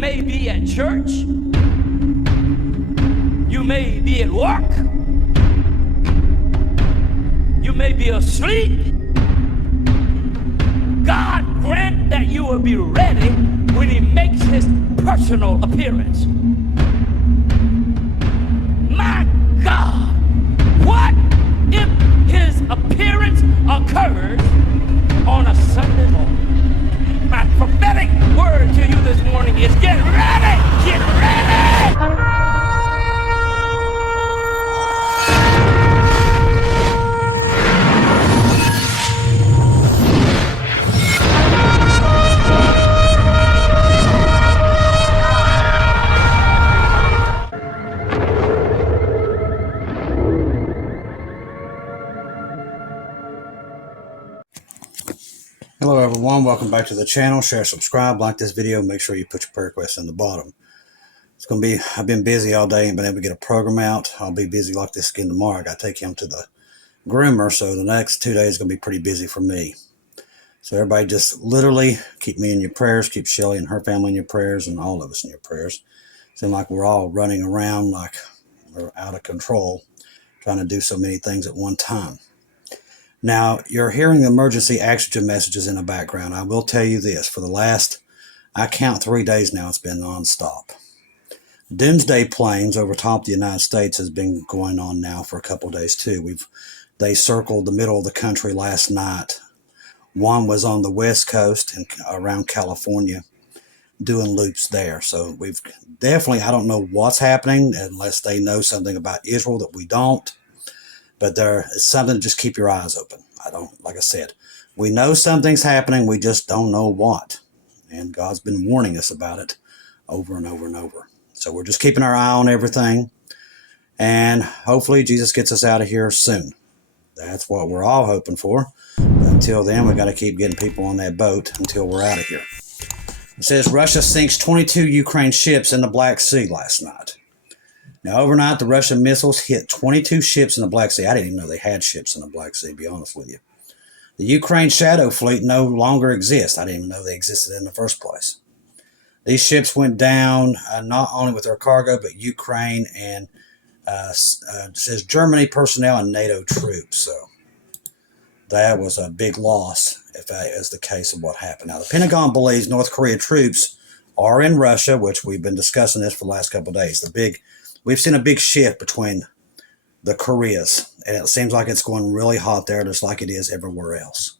may be at church. You may be at work. You may be asleep. God grant that you will be ready when he makes his personal appearance. My God, what if his appearance occurs on a Sunday morning? My prophetic word to you this morning is get ready! Get ready! Hello everyone, welcome back to the channel. Share, subscribe, like this video, make sure you put your prayer requests in the bottom. I've been busy all day and been able to get a program out. I'll be busy like this again tomorrow. I got to take him to the groomer, so the next 2 days is going to be pretty busy for me. So everybody just literally keep me in your prayers, keep Shelly and her family in your prayers, and all of us in your prayers. Seems like we're all running around like we're out of control, trying to do so many things at one time. Now, you're hearing the emergency oxygen messages in the background. I will tell you this, for the last, I count 3 days now, it's been nonstop. Doomsday planes over top the United States has been going on now for a couple of days too. They circled the middle of the country last night. One was on the west coast and around California doing loops there. So we've definitely, I don't know what's happening unless they know something about Israel that we don't. But there is something to just keep your eyes open. Like I said, we know something's happening. We just don't know what. And God's been warning us about it over and over and over. So we're just keeping our eye on everything. And hopefully Jesus gets us out of here soon. That's what we're all hoping for. But until then, we got to keep getting people on that boat until we're out of here. It says Russia sinks 22 Ukraine ships in the Black Sea last night. Now, overnight, the Russian missiles hit 22 ships in the Black Sea. I didn't even know they had ships in the Black Sea, to be honest with you. The Ukraine Shadow Fleet no longer exists. I didn't even know they existed in the first place. These ships went down not only with their cargo, but Ukraine and says Germany personnel and NATO troops. So that was a big loss, if that is the case of what happened. Now, the Pentagon believes North Korea troops are in Russia, which we've been discussing this for the last couple of days. We've seen a big shift between the Koreas, and it seems like it's going really hot there, just like it is everywhere else.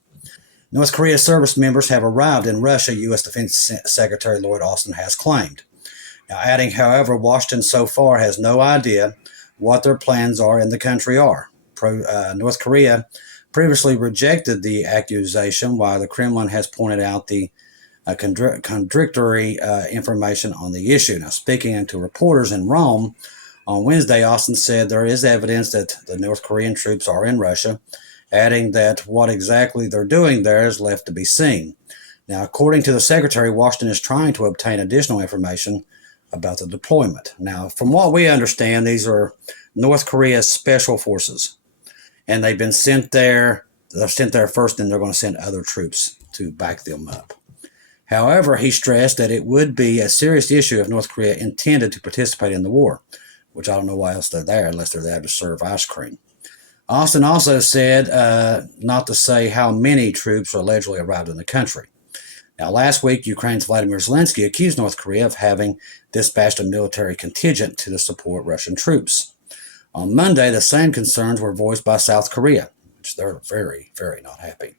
North Korea service members have arrived in Russia, U.S. Defense Secretary Lloyd Austin has claimed. Now, adding, however, Washington so far has no idea what their plans are in the country are. North Korea previously rejected the accusation, while the Kremlin has pointed out the contradictory information on the issue. Now, speaking to reporters in Rome on Wednesday, Austin said there is evidence that the North Korean troops are in Russia, adding that what exactly they're doing there is left to be seen. Now, according to the secretary, Washington is trying to obtain additional information about the deployment. Now, from what we understand, these are North Korea's special forces, and they've been sent there. They're sent there first, and they're going to send other troops to back them up. However, he stressed that it would be a serious issue if North Korea intended to participate in the war, which I don't know why else they're there unless they're there to serve ice cream. Austin also said not to say how many troops allegedly arrived in the country. Now, last week, Ukraine's Vladimir Zelensky accused North Korea of having dispatched a military contingent to support Russian troops. On Monday, the same concerns were voiced by South Korea, which they're very, very not happy,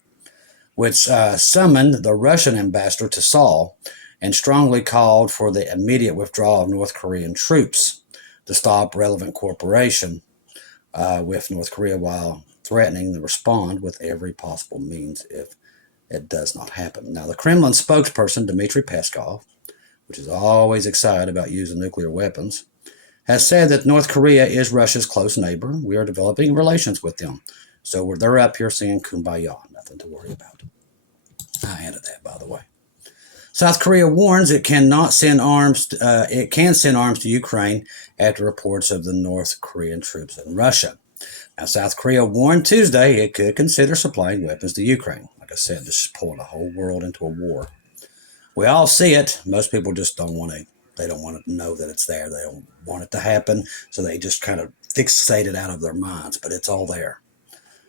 which summoned the Russian ambassador to Seoul and strongly called for the immediate withdrawal of North Korean troops to stop relevant cooperation with North Korea while threatening to respond with every possible means if it does not happen. Now, the Kremlin spokesperson, Dmitry Peskov, which is always excited about using nuclear weapons, has said that North Korea is Russia's close neighbor. We are developing relations with them. So they're up here singing Kumbaya. Nothing to worry about. I added that, by the way. South Korea warns it cannot send arms. It can send arms to Ukraine after reports of the North Korean troops in Russia. Now, South Korea warned Tuesday it could consider supplying weapons to Ukraine. Like I said, this is pulling the whole world into a war. We all see it. Most people just don't want to. They don't want to know that it's there. They don't want it to happen, so they just kind of fixate it out of their minds. But it's all there.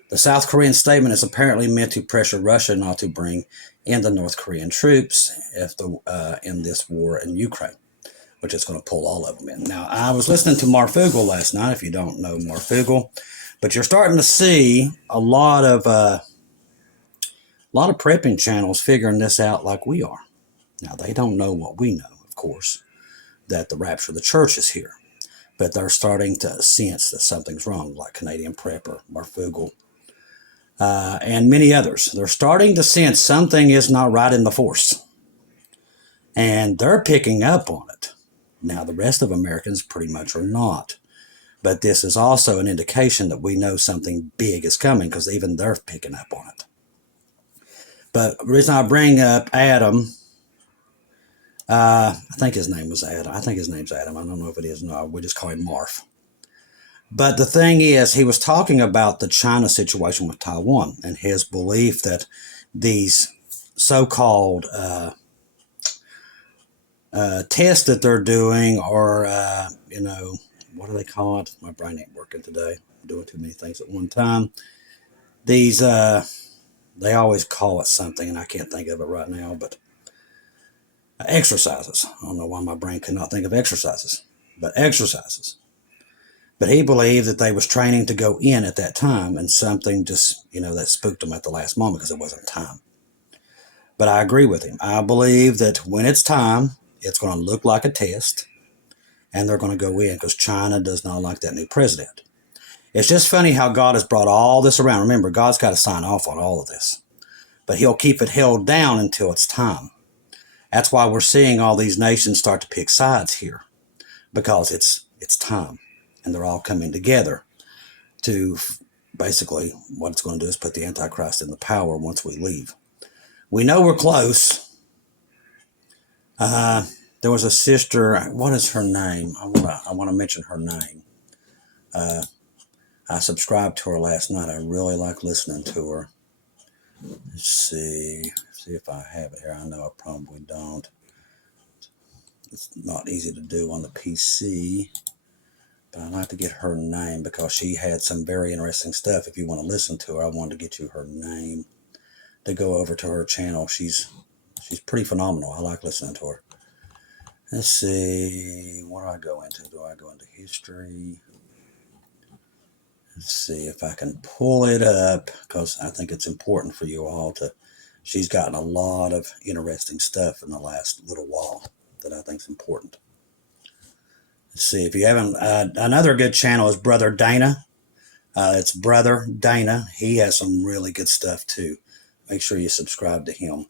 The South Korean statement is apparently meant to pressure Russia not to bring in the North Korean troops in this war in Ukraine, which is going to pull all of them in. Now, I was listening to Marfugel last night, if you don't know Marfugel, but you're starting to see a lot of prepping channels figuring this out like we are. Now, they don't know what we know, of course, that the rapture of the church is here, but they're starting to sense that something's wrong, like Canadian Prepper, Marfugel, and many others. They're starting to sense something is not right in the force, and they're picking up on it. Now, the rest of Americans pretty much are not, but this is also an indication that we know something big is coming, because even they're picking up on it. But the reason I bring up Adam, I think his name was Adam. I think his name's Adam. I don't know if it is. No, we just call him Marf. But the thing is, he was talking about the China situation with Taiwan and his belief that these so-called tests that they're doing are, what do they call it? My brain ain't working today. I'm doing too many things at one time. These, they always call it something, and I can't think of it right now, but exercises. I don't know why my brain could not think of exercises, but exercises. But he believed that they was training to go in at that time, and something just, that spooked him at the last moment because it wasn't time. But I agree with him. I believe that when it's time, it's going to look like a test, and they're going to go in because China does not like that new president. It's just funny how God has brought all this around. Remember, God's got to sign off on all of this, but he'll keep it held down until it's time. That's why we're seeing all these nations start to pick sides here, because it's time, and they're all coming together to basically, what it's going to do is put the Antichrist in the power once we leave. We know we're close. There was a sister. What is her name? I want to mention her name. I subscribed to her last night. I really like listening to her. Let's see if I have it here. I know I probably don't. It's not easy to do on the PC, but I'd like to get her name because she had some very interesting stuff. If you want to listen to her, I wanted to get you her name to go over to her channel. She's pretty phenomenal. I like listening to her. Let's see. What do I go into? Do I go into history? Let's see if I can pull it up, because I think it's important for you all to. She's gotten a lot of interesting stuff in the last little while that I think is important. Let's see if you haven't. Another good channel is Brother Dana. It's Brother Dana. He has some really good stuff too. Make sure you subscribe to him.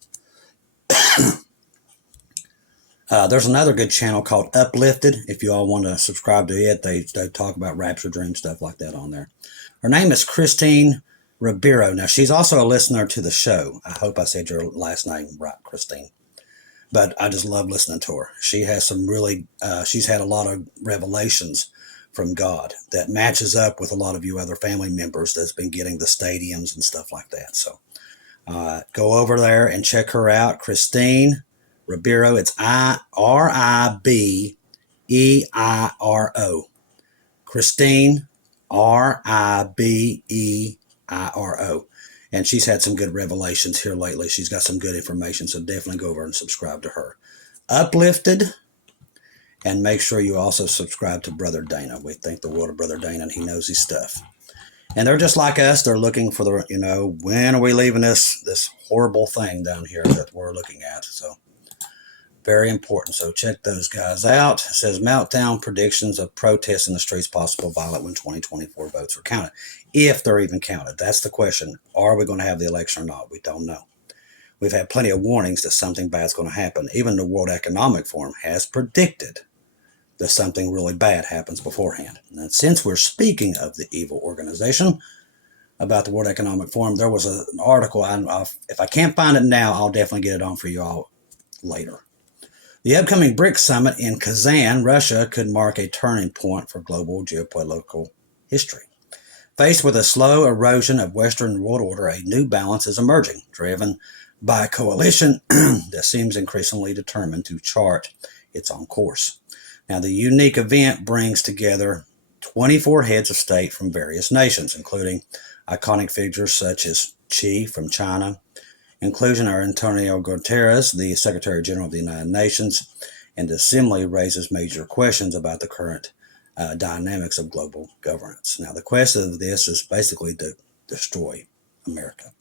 There's another good channel called Uplifted. If you all want to subscribe to it, they talk about rapture dream stuff like that on there. Her name is Christine Ribeiro. Now, she's also a listener to the show. I hope I said your last name right, Christine. But I just love listening to her. She has some really, she's had a lot of revelations from God that matches up with a lot of you other family members that's been getting the stadiums and stuff like that. So go over there and check her out, Christine Ribeiro. It's Ribeiro. Christine Ribeiro. And she's had some good revelations here lately. She's got some good information, so definitely go over and subscribe to her. Uplifted, and make sure you also subscribe to Brother Dana. We think the world of Brother Dana, and he knows his stuff. And they're just like us. They're looking for the, when are we leaving this horrible thing down here that we're looking at? So very important. So check those guys out. It says meltdown predictions of protests in the streets, possible violent when 2024 votes are counted. If they're even counted. That's the question. Are we going to have the election or not? We don't know. We've had plenty of warnings that something bad is going to happen. Even the World Economic Forum has predicted that something really bad happens beforehand. And since we're speaking of the evil organization about the World Economic Forum, there was an article. If I can't find it now, I'll definitely get it on for you all later. The upcoming BRICS summit in Kazan, Russia, could mark a turning point for global geopolitical history. Faced with a slow erosion of Western world order, a new balance is emerging, driven by a coalition that seems increasingly determined to chart its own course. Now, the unique event brings together 24 heads of state from various nations, including iconic figures such as Xi from China, inclusion of Antonio Guterres, the Secretary General of the United Nations, and the assembly raises major questions about the current dynamics of global governance. Now, the question of this is basically to destroy America.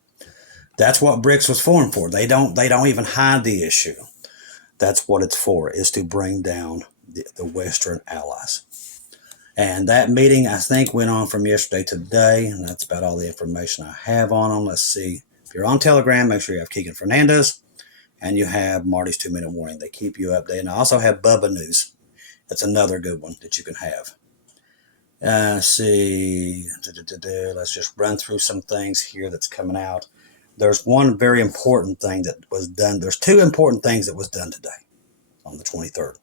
That's what BRICS was formed for. They don't even hide the issue. That's what it's for, is to bring down the Western allies. And that meeting, I think, went on from yesterday to today, and that's about all the information I have on them. Let's see. If you're on Telegram, make sure you have Keegan Fernandez, and you have Marty's 2-Minute Warning. They keep you updated. And I also have Bubba News. That's another good one that you can have. Let's see. Let's just run through some things here that's coming out. There's one very important thing that was done. There's two important things that was done today on the 23rd.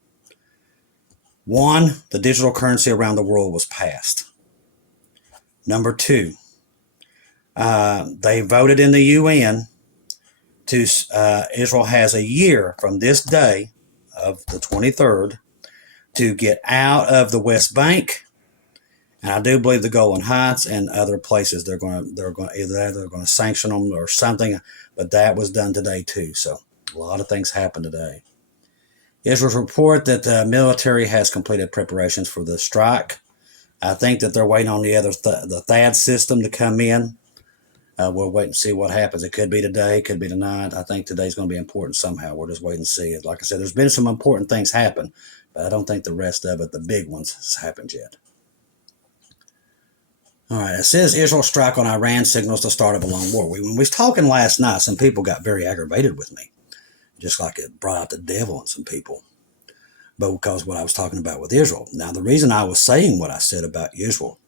One, the digital currency around the world was passed. Number two, they voted in the UN to, Israel has a year from this day of the 23rd to get out of the West Bank. And I do believe the Golan Heights and other places they're going to sanction them or something, but that was done today too. So a lot of things happened today. Israel's report that the military has completed preparations for the strike. I think that they're waiting on the THAAD system to come in. We'll wait and see what happens. It could be today, could be tonight. I think today's going to be important somehow. We'll just wait and see. Like I said, there's been some important things happen, but I don't think the rest of it, the big ones, has happened yet. All right, it says Israel strike on Iran signals the start of a long war. When we was talking last night, some people got very aggravated with me, just like it brought out the devil in some people, but because what I was talking about with Israel. Now, the reason I was saying what I said about Israel,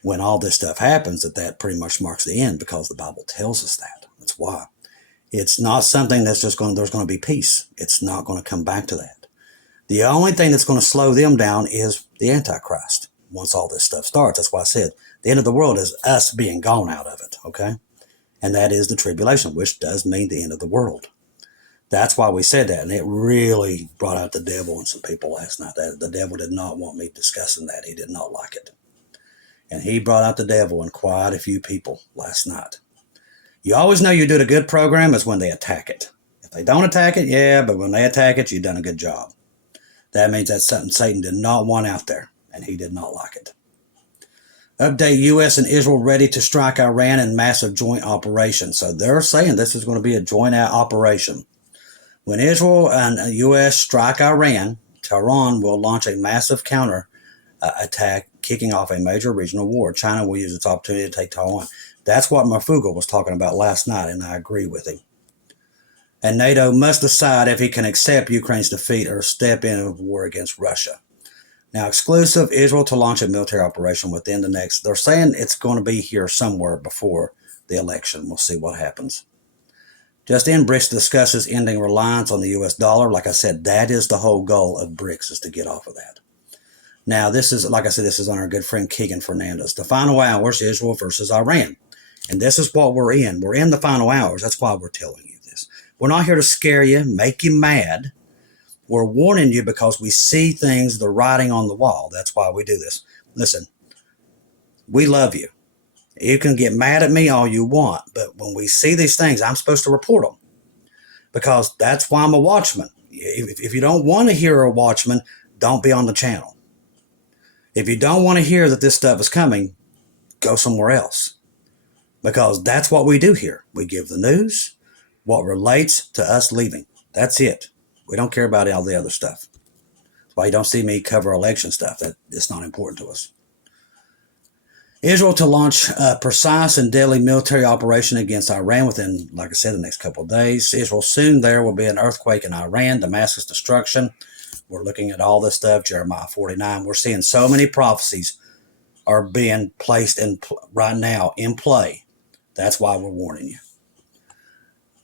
when all this stuff happens, that pretty much marks the end, because the Bible tells us that. That's why. It's not something that's just there's going to be peace. It's not going to come back to that. The only thing that's going to slow them down is the Antichrist. Once all this stuff starts, that's why I said the end of the world is us being gone out of it, okay? And that is the tribulation, which does mean the end of the world. That's why we said that, and it really brought out the devil in some people last night. The devil did not want me discussing that. He did not like it. And he brought out the devil in quite a few people last night. You always know you did a good program is when they attack it. If they don't attack it, yeah, but when they attack it, you've done a good job. That means that's something Satan did not want out there, and he did not like it. Update: U.S. and Israel ready to strike Iran in massive joint operation. So they're saying this is going to be a joint operation. When Israel and U.S. strike Iran, Tehran will launch a massive counter attack, kicking off a major regional war. China will use its opportunity to take Taiwan. That's what Mafuga was talking about last night, and I agree with him. And NATO must decide if he can accept Ukraine's defeat or step in a war against Russia. Now, exclusive, Israel to launch a military operation within the next, they're saying it's going to be here somewhere before the election. We'll see what happens. Just in, BRICS discusses ending reliance on the U.S. dollar. Like I said, that is the whole goal of BRICS, is to get off of that. Now, this is, like I said, this is on our good friend Keegan Fernandez. The final hours, Israel versus Iran. And this is what we're in. We're in the final hours. That's why we're telling you this. We're not here to scare you, make you mad. We're warning you because we see things, the writing on the wall. That's why we do this. Listen, we love you. You can get mad at me all you want, but when we see these things, I'm supposed to report them, because that's why I'm a watchman. If you don't want to hear a watchman, don't be on the channel. If you don't want to hear that this stuff is coming, go somewhere else, because that's what we do here. We give the news, what relates to us leaving. That's it. We don't care about all the other stuff. That's why you don't see me cover election stuff. It's not important to us. Israel to launch a precise and deadly military operation against Iran within, like I said, the next couple of days. Israel soon. There will be an earthquake in Iran, Damascus destruction. We're looking at all this stuff, Jeremiah 49. We're seeing so many prophecies are being placed in right now in play. That's why we're warning you.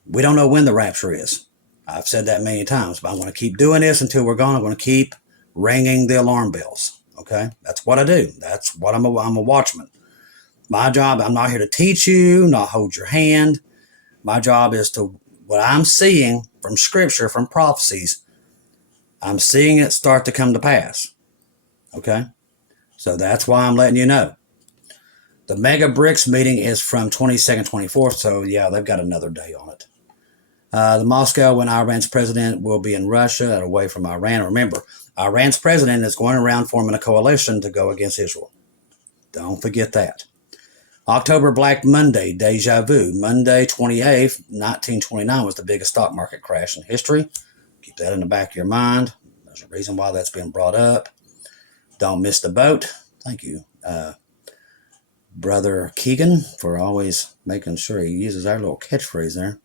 We don't know when the rapture is. I've said that many times, but I want to keep doing this until we're gone. I'm going to keep ringing the alarm bells. Okay? That's what I do. That's what I'm a watchman. My job, I'm not here to teach you, not hold your hand. My job is to what I'm seeing from scripture, from prophecies, I'm seeing it start to come to pass. Okay? So that's why I'm letting you know. The Mega BRICS meeting is from 22nd, 24th, so yeah, they've got another day on it. The Moscow, when Iran's president will be in Russia, away from Iran. Remember, Iran's president is going around forming a coalition to go against Israel. Don't forget that. October Black Monday, deja vu. Monday, 28th, 1929 was the biggest stock market crash in history. Keep that in the back of your mind. There's a reason why that's been brought up. Don't miss the boat. Thank you, Brother Keegan, for always making sure he uses our little catchphrase there.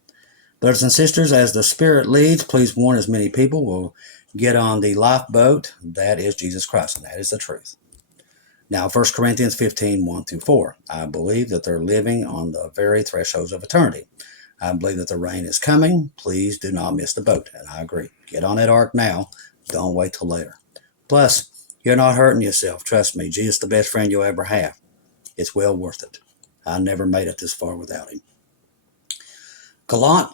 Brothers and sisters, as the Spirit leads, please warn as many people will get on the lifeboat. That is Jesus Christ, and that is the truth. Now, 1 Corinthians 15, 1-4. I believe that they're living on the very thresholds of eternity. I believe that the rain is coming. Please do not miss the boat. And I agree. Get on that ark now. Don't wait till later. Plus, you're not hurting yourself. Trust me, Jesus is the best friend you'll ever have. It's well worth it. I never made it this far without him. Gallant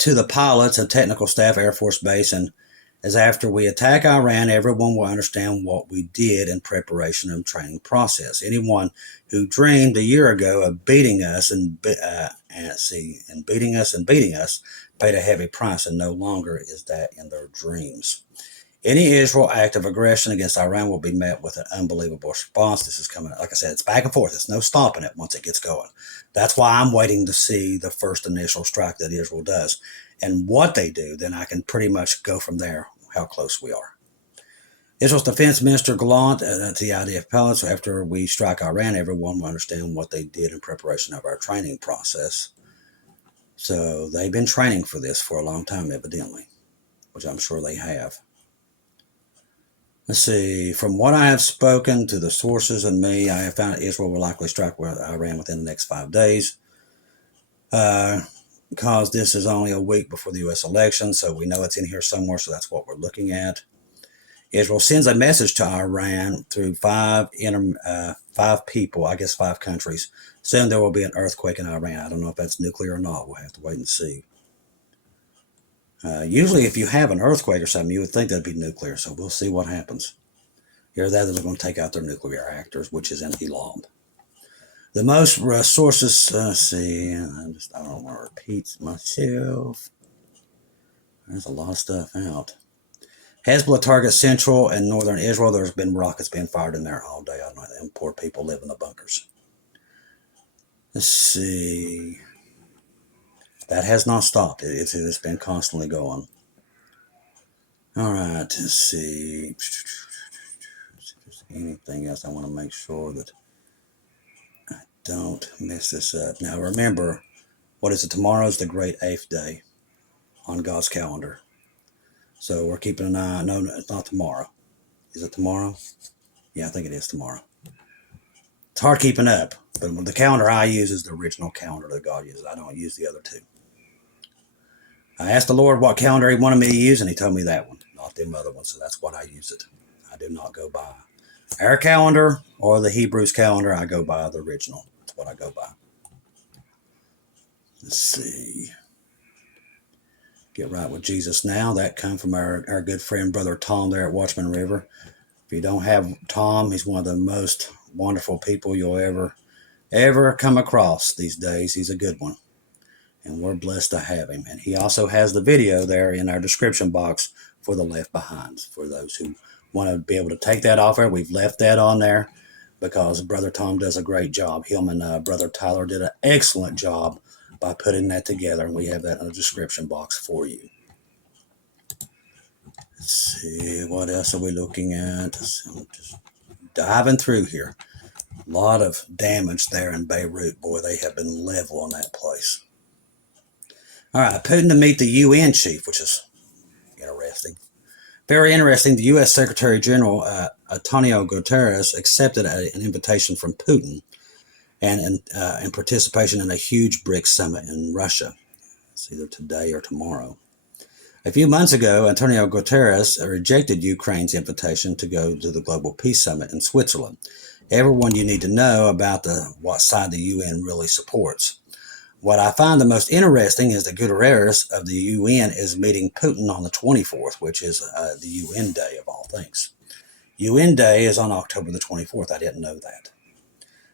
to the pilots and technical staff, Air Force Base, and as after we attack Iran, everyone will understand what we did in preparation and training process. Anyone who dreamed a year ago of beating us and beating us paid a heavy price, and no longer is that in their dreams. Any Israel act of aggression against Iran will be met with an unbelievable response. This is coming, like I said, it's back and forth. There's no stopping it once it gets going. That's why I'm waiting to see the first initial strike that Israel does. And what they do, then I can pretty much go from there, how close we are. Israel's Defense Minister Gallant to the IDF pilots, after we strike Iran, everyone will understand what they did in preparation of our training process. So they've been training for this for a long time, evidently, which I'm sure they have. Let's see. From what I have spoken to the sources and me, I have found that Israel will likely strike Iran within the next 5 days. Because this is only a week before the U.S. election, so we know it's in here somewhere, so that's what we're looking at. Israel sends a message to Iran through five people, I guess 5 countries. Soon there will be an earthquake in Iran. I don't know if that's nuclear or not. We'll have to wait and see. Usually if you have an earthquake or something, you would think that'd be nuclear, so we'll see what happens. Either that or they're going to take out their nuclear reactors, which is in Elam. The most sources, let's see, I don't want to repeat myself. There's a lot of stuff out. Hezbollah targets central and northern Israel. There's been rockets being fired in there all day. I know them poor people live in the bunkers. Let's see. That has not stopped. It's been constantly going. All right, let's see. If there's anything else, I want to make sure that I don't mess this up. Now, remember, what is it? Tomorrow's the great 8th day on God's calendar. So we're keeping an eye. No, it's not tomorrow. Is it tomorrow? Yeah, I think it is tomorrow. It's hard keeping up, but the calendar I use is the original calendar that God uses. I don't use the other two. I asked the Lord what calendar he wanted me to use, and he told me that one, not them other ones, so that's what I use it. I do not go by our calendar or the Hebrews calendar. I go by the original. That's what I go by. Let's see. Get right with Jesus now. That comes from our good friend, Brother Tom, there at Watchman River. If you don't have Tom, he's one of the most wonderful people you'll ever come across these days. He's a good one. And we're blessed to have him. And he also has the video there in our description box for the Left Behinds. For those who want to be able to take that off there, we've left that on there because Brother Tom does a great job. Him and Brother Tyler did an excellent job by putting that together. And we have that in the description box for you. Let's see, what else are we looking at? I'm just diving through here. A lot of damage there in Beirut. Boy, they have been level on that place. All right, Putin to meet the UN chief, which is interesting. Very interesting. The U.S. Secretary General Antonio Guterres accepted an invitation from Putin and participation in a huge BRICS summit in Russia. It's either today or tomorrow. A few months ago, Antonio Guterres rejected Ukraine's invitation to go to the Global Peace Summit in Switzerland. Everyone you need to know about what side the UN really supports. What I find the most interesting is that Guterres of the UN is meeting Putin on the 24th, which is the UN Day of all things. UN Day is on October the 24th. I didn't know that.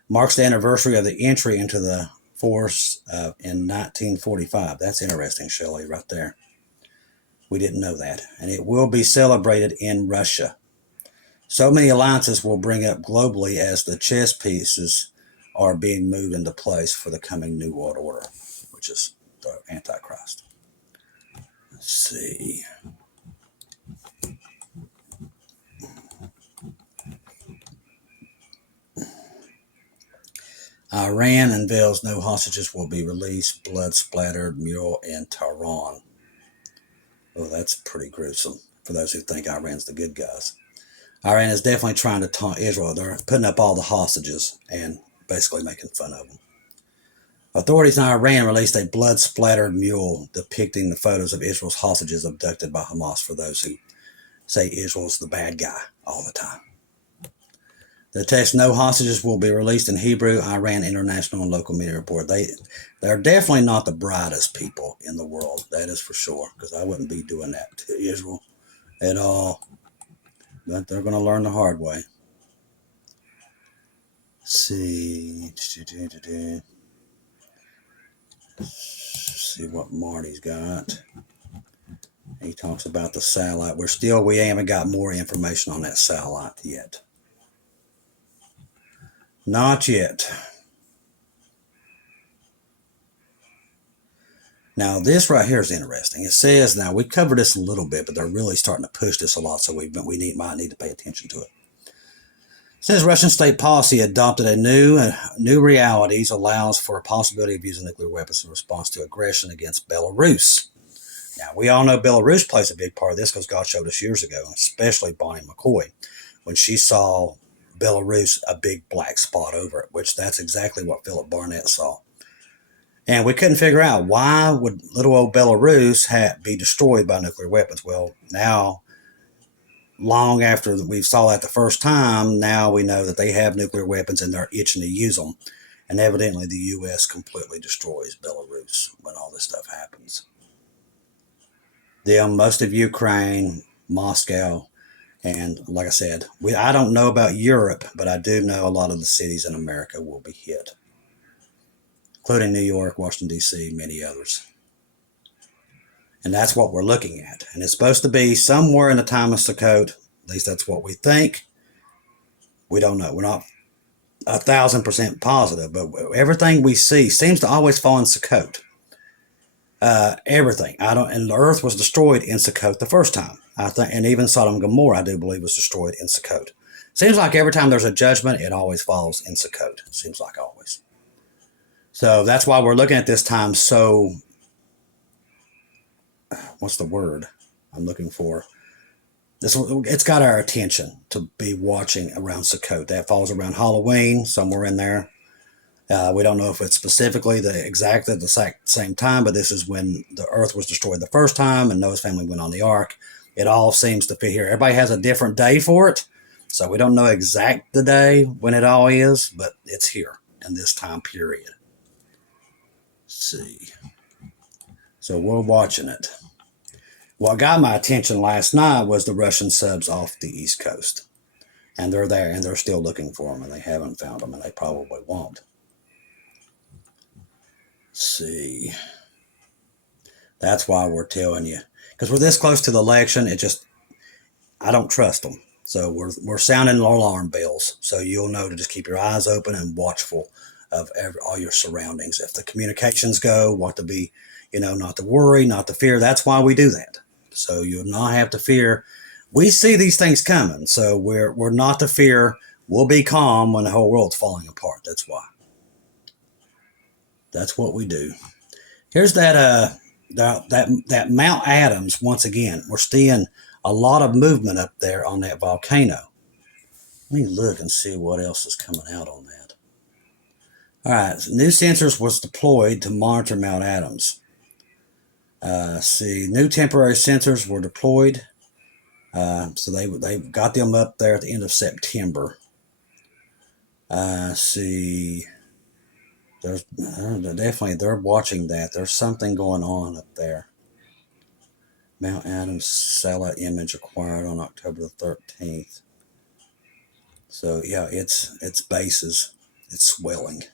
Marks the anniversary of the entry into the force in 1945. That's interesting, Shelley, right there. We didn't know that. And it will be celebrated in Russia. So many alliances will bring up globally as the chess pieces are being moved into place for the coming New World Order, which is the Antichrist. Let's see. Iran unveils no hostages will be released. Blood-splattered mural in Tehran. Oh, that's pretty gruesome for those who think Iran's the good guys. Iran is definitely trying to taunt Israel. They're putting up all the hostages and basically making fun of them. Authorities in Iran released a blood-splattered mural depicting the photos of Israel's hostages abducted by Hamas for those who say Israel's the bad guy all the time. The text, no hostages will be released in Hebrew, Iran international and local media report. They're definitely not the brightest people in the world. That is for sure, because I wouldn't be doing that to Israel at all. But they're going to learn the hard way. Let's see. See what Marty's got. He talks about the satellite. We haven't got more information on that satellite yet. Not yet. Now, this right here is interesting. It says, now we covered this a little bit, but they're really starting to push this a lot, so we might need to pay attention to it. It says Russian state policy adopted a new realities allows for a possibility of using nuclear weapons in response to aggression against Belarus. Now, we all know Belarus plays a big part of this because God showed us years ago, especially Bonnie McCoy, when she saw Belarus a big black spot over it, which that's exactly what Philip Barnett saw. And we couldn't figure out why would little old Belarus be destroyed by nuclear weapons. Well, now, long after we saw that the first time, now we know that they have nuclear weapons and they're itching to use them. And evidently the U.S. completely destroys Belarus when all this stuff happens. Most of Ukraine, Moscow, and like I said, I don't know about Europe, but I do know a lot of the cities in America will be hit, including New York, Washington, D.C., many others. And that's what we're looking at. And it's supposed to be somewhere in the time of Sukkot. At least that's what we think. We don't know. We're not 1,000% positive, but everything we see seems to always fall in Sukkot. Everything. And the earth was destroyed in Sukkot the first time. I think, and even Sodom and Gomorrah, I do believe, was destroyed in Sukkot. Seems like every time there's a judgment, it always falls in Sukkot. Seems like always. So that's why we're looking at this time so, what's the word I'm looking for? It's got our attention to be watching around Sukkot. That falls around Halloween, somewhere in there. We don't know if it's specifically the same time, but this is when the earth was destroyed the first time and Noah's family went on the ark. It all seems to fit here. Everybody has a different day for it, so we don't know exact the day when it all is, but it's here in this time period. Let's see. So we're watching it. What got my attention last night was the Russian subs off the East Coast. And they're there, and they're still looking for them, and they haven't found them, and they probably won't. Let's see. That's why we're telling you. Because we're this close to the election, I don't trust them. So we're sounding alarm bells. So you'll know to just keep your eyes open and watchful of all your surroundings. If the communications go, what to be, not to worry, not to fear. That's why we do that. So you'll not have to fear. We see these things coming. So we're not to fear. We'll be calm when the whole world's falling apart. That's why. That's what we do. Here's that Mount Adams. Once again, we're seeing a lot of movement up there on that volcano. Let me look and see what else is coming out on that. All right, so new sensors was deployed to monitor Mount Adams. New temporary sensors were deployed. So they got them up there at the end of September. The There's definitely, they're watching that. There's something going on up there. Mount Adams satellite image acquired on October the 13th. So yeah, it's bases. It's swelling.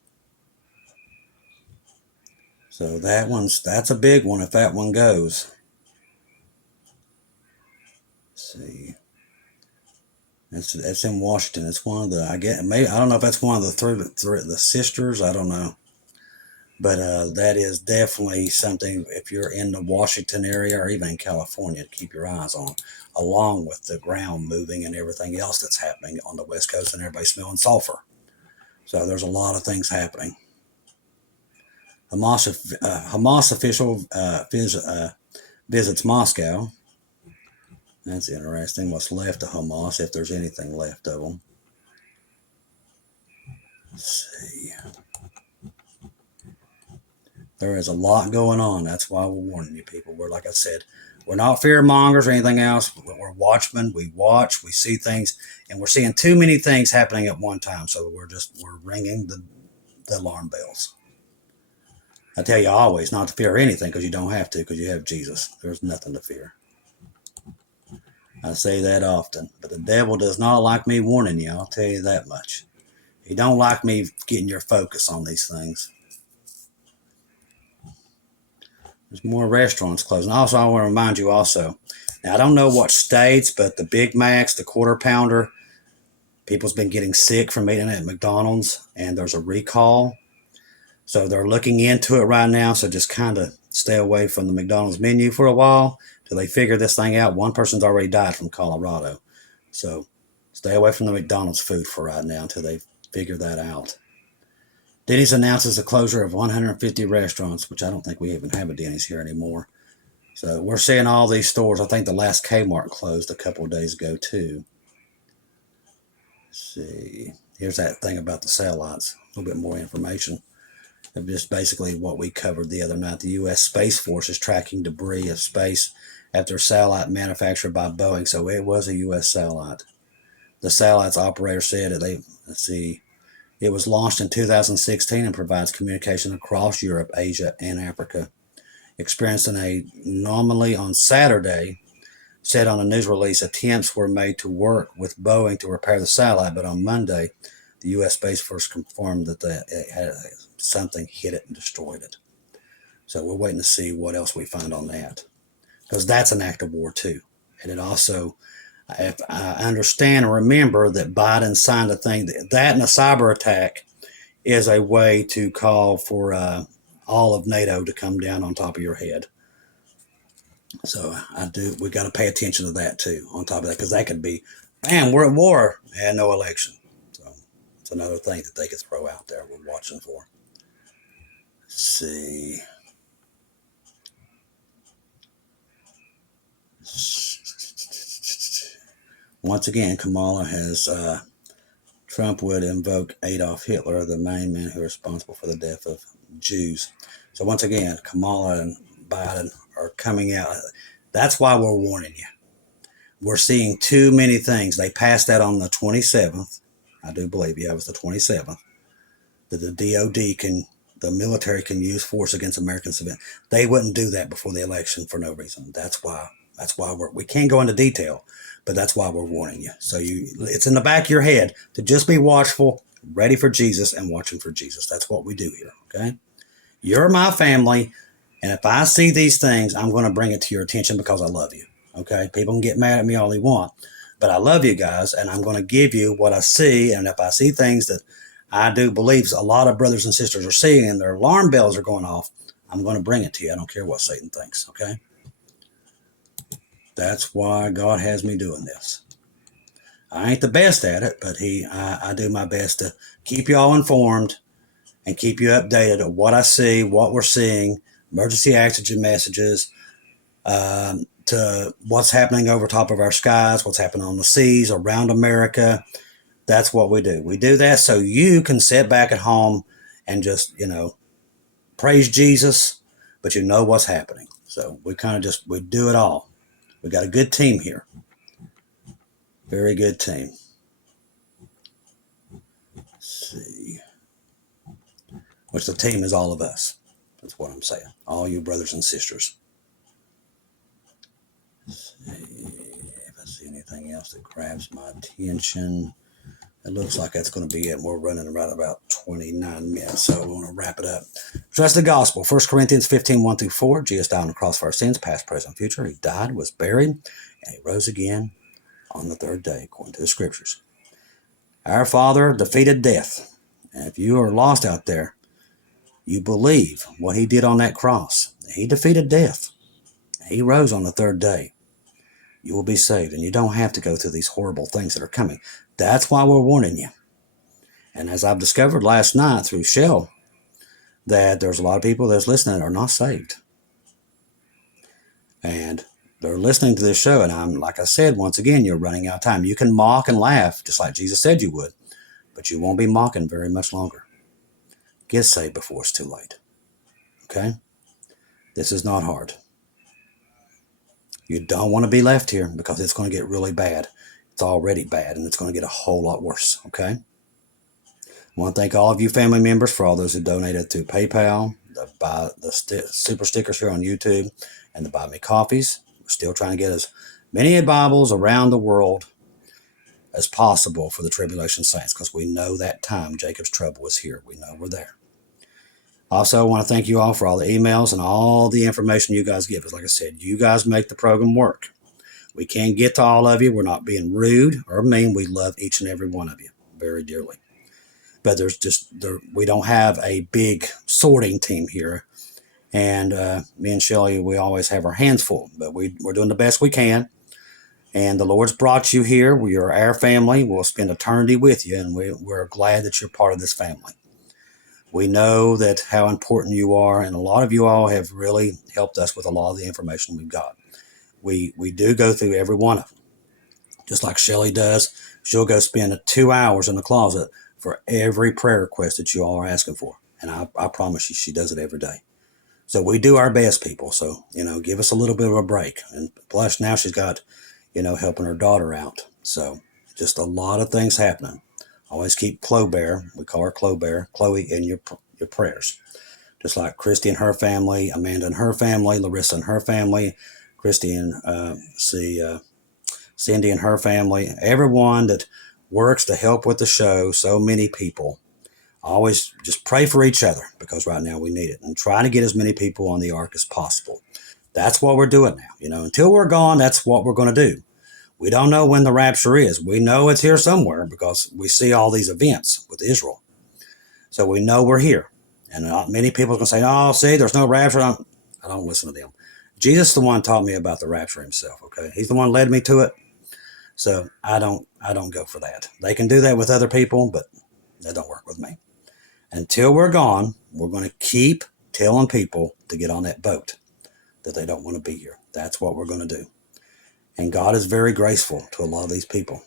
So that's a big one if that one goes. Let's see. It's in Washington. It's one of the, I don't know if that's one of the sisters. I don't know. But that is definitely something, if you're in the Washington area or even in California, to keep your eyes on, along with the ground moving and everything else that's happening on the West Coast, and everybody smelling sulfur. So there's a lot of things happening. Hamas official visits Moscow. That's interesting. What's left of Hamas, if there's anything left of them. Let's see. There is a lot going on. That's why we're warning you people. We're, like I said, we're not fear mongers or anything else. We're watchmen. We watch, we see things, and we're seeing too many things happening at one time. So we're ringing the alarm bells. I tell you always not to fear anything, because you don't have to, because you have Jesus. There's nothing to fear. I say that often, but the devil does not like me warning you. I'll tell you that much. He don't like me getting your focus on these things. There's more restaurants closing. Also, I want to remind you also, now I don't know what states, but the Big Macs, the Quarter Pounder, people's been getting sick from eating it at McDonald's, and there's a recall. So they're looking into it right now. So just kind of stay away from the McDonald's menu for a while till they figure this thing out. One person's already died from Colorado. So stay away from the McDonald's food for right now until they figure that out. Denny's announces the closure of 150 restaurants, which I don't think we even have a Denny's here anymore. So we're seeing all these stores. I think the last Kmart closed a couple of days ago too. Let's see. Here's that thing about the satellites. A little bit more information. Just basically what we covered the other night. The U.S. Space Force is tracking debris of space after a satellite manufactured by Boeing. So it was a U.S. satellite. The satellite's operator said that it was launched in 2016 and provides communication across Europe, Asia, and Africa. Experiencing an anomaly on Saturday, said on a news release, attempts were made to work with Boeing to repair the satellite, but on Monday, the U.S. Space Force confirmed that something hit it and destroyed it. So we're waiting to see what else we find on that, because that's an act of war too. And it also, if I understand and remember, that Biden signed a thing that and a cyber attack is a way to call for all of NATO to come down on top of your head. So we got to pay attention to that too, on top of that, because that could be, man, we're at war and no election. So it's another thing that they could throw out there we're watching for. Let's see. Once again, Kamala has, Trump would invoke Adolf Hitler, the main man who is responsible for the death of Jews. So once again, Kamala and Biden are coming out. That's why we're warning you. We're seeing too many things. They passed that on the 27th. I do believe, it was the 27th, that the the military can use force against American civilians. They wouldn't do that before the election for no reason. That's why we can't go into detail, but that's why we're warning you. So it's in the back of your head to just be watchful, ready for Jesus, and watching for Jesus. That's what we do here, okay? You're my family, and if I see these things, I'm going to bring it to your attention because I love you, okay? People can get mad at me all they want, but I love you guys, and I'm going to give you what I see, and if I see things that I do believe a lot of brothers and sisters are seeing and their alarm bells are going off, I'm going to bring it to you. I don't care what Satan thinks, okay? That's why God has me doing this. I ain't the best at it, but I do my best to keep you all informed and keep you updated on what I see, what we're seeing, emergency oxygen messages, to what's happening over top of our skies, what's happening on the seas around America. That's what we do. We do that so you can sit back at home and just, praise Jesus, but you know what's happening. So we we do it all. We got a good team here. Very good team. Let's see. which the team is all of us. That's what I'm saying. All you brothers and sisters. Let's see if I see anything else that grabs my attention. It looks like that's going to be it. We're running around about 29 minutes, so we're going to wrap it up. Trust the gospel. 1 Corinthians 15, 1-4. Jesus died on the cross for our sins, past, present, future. He died, was buried, and he rose again on the third day, according to the scriptures. Our Father defeated death. And if you are lost out there, you believe what he did on that cross. He defeated death. He rose on the third day. You will be saved, and you don't have to go through these horrible things that are coming. That's why we're warning you. And as I've discovered last night through Shell, that there's a lot of people that's listening that are not saved. And they're listening to this show, and I'm, like I said, once again, you're running out of time. You can mock and laugh, just like Jesus said you would, but you won't be mocking very much longer. Get saved before it's too late. Okay? This is not hard. You don't want to be left here because it's going to get really bad. It's already bad, and it's going to get a whole lot worse, okay? I want to thank all of you family members for all those who donated through PayPal, the super stickers here on YouTube, and the Buy Me Coffees. We're still trying to get as many Bibles around the world as possible for the tribulation saints, because we know that time, Jacob's trouble, is here. We know we're there. Also, I want to thank you all for all the emails and all the information you guys give us. Like I said, you guys make the program work. We can't get to all of you. We're not being rude or mean. We love each and every one of you very dearly. But we don't have a big sorting team here. And me and Shelly, we always have our hands full. But we're doing the best we can. And the Lord's brought you here. We are our family. We'll spend eternity with you. And we're glad that you're part of this family. We know that how important you are, and a lot of you all have really helped us with a lot of the information we've got. We do go through every one of them. Just like Shelly does, she'll go spend 2 hours in the closet for every prayer request that you all are asking for. And I promise you, she does it every day. So we do our best, people. So, give us a little bit of a break. And plus now she's got, helping her daughter out. So just a lot of things happening. Always keep Clobear, we call her Clobear, Chloe, in your prayers. Just like Christy and her family, Amanda and her family, Larissa and her family, Christy and Cindy and her family, everyone that works to help with the show, so many people. Always just pray for each other, because right now we need it. And try to get as many people on the ark as possible. That's what we're doing now. Until we're gone, that's what we're going to do. We don't know when the rapture is. We know it's here somewhere because we see all these events with Israel. So we know we're here. And many people are going to say, oh, see, there's no rapture. I don't listen to them. Jesus is the one taught me about the rapture himself, okay? He's the one led me to it. So I don't go for that. They can do that with other people, but that don't work with me. Until we're gone, we're going to keep telling people to get on that boat, that they don't want to be here. That's what we're going to do. And God is very graceful to a lot of these people.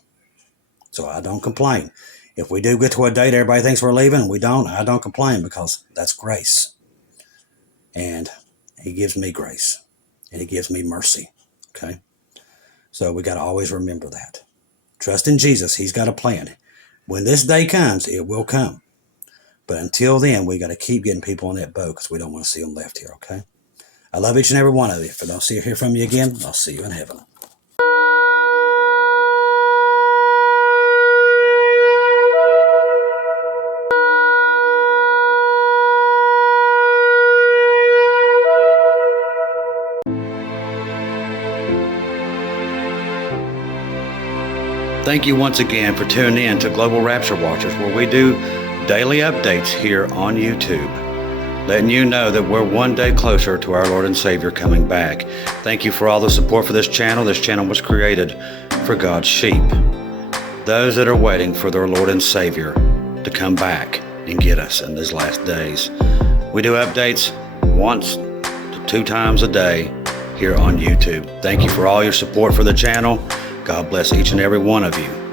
So I don't complain. If we do get to a date, everybody thinks we're leaving, and we don't, I don't complain, because that's grace. And he gives me grace. And he gives me mercy. Okay? So we got to always remember that. Trust in Jesus. He's got a plan. When this day comes, it will come. But until then, we got to keep getting people on that boat, because we don't want to see them left here, okay? I love each and every one of you. If I don't hear from you again, I'll see you in heaven. Thank you once again for tuning in to Global Rapture Watchers, where we do daily updates here on YouTube, letting you know that we're one day closer to our Lord and Savior coming back. Thank you for all the support for this channel. This channel was created for God's sheep, those that are waiting for their Lord and Savior to come back and get us in these last days. We do updates 1 to 2 times a day here on YouTube. Thank you for all your support for the channel. God bless each and every one of you.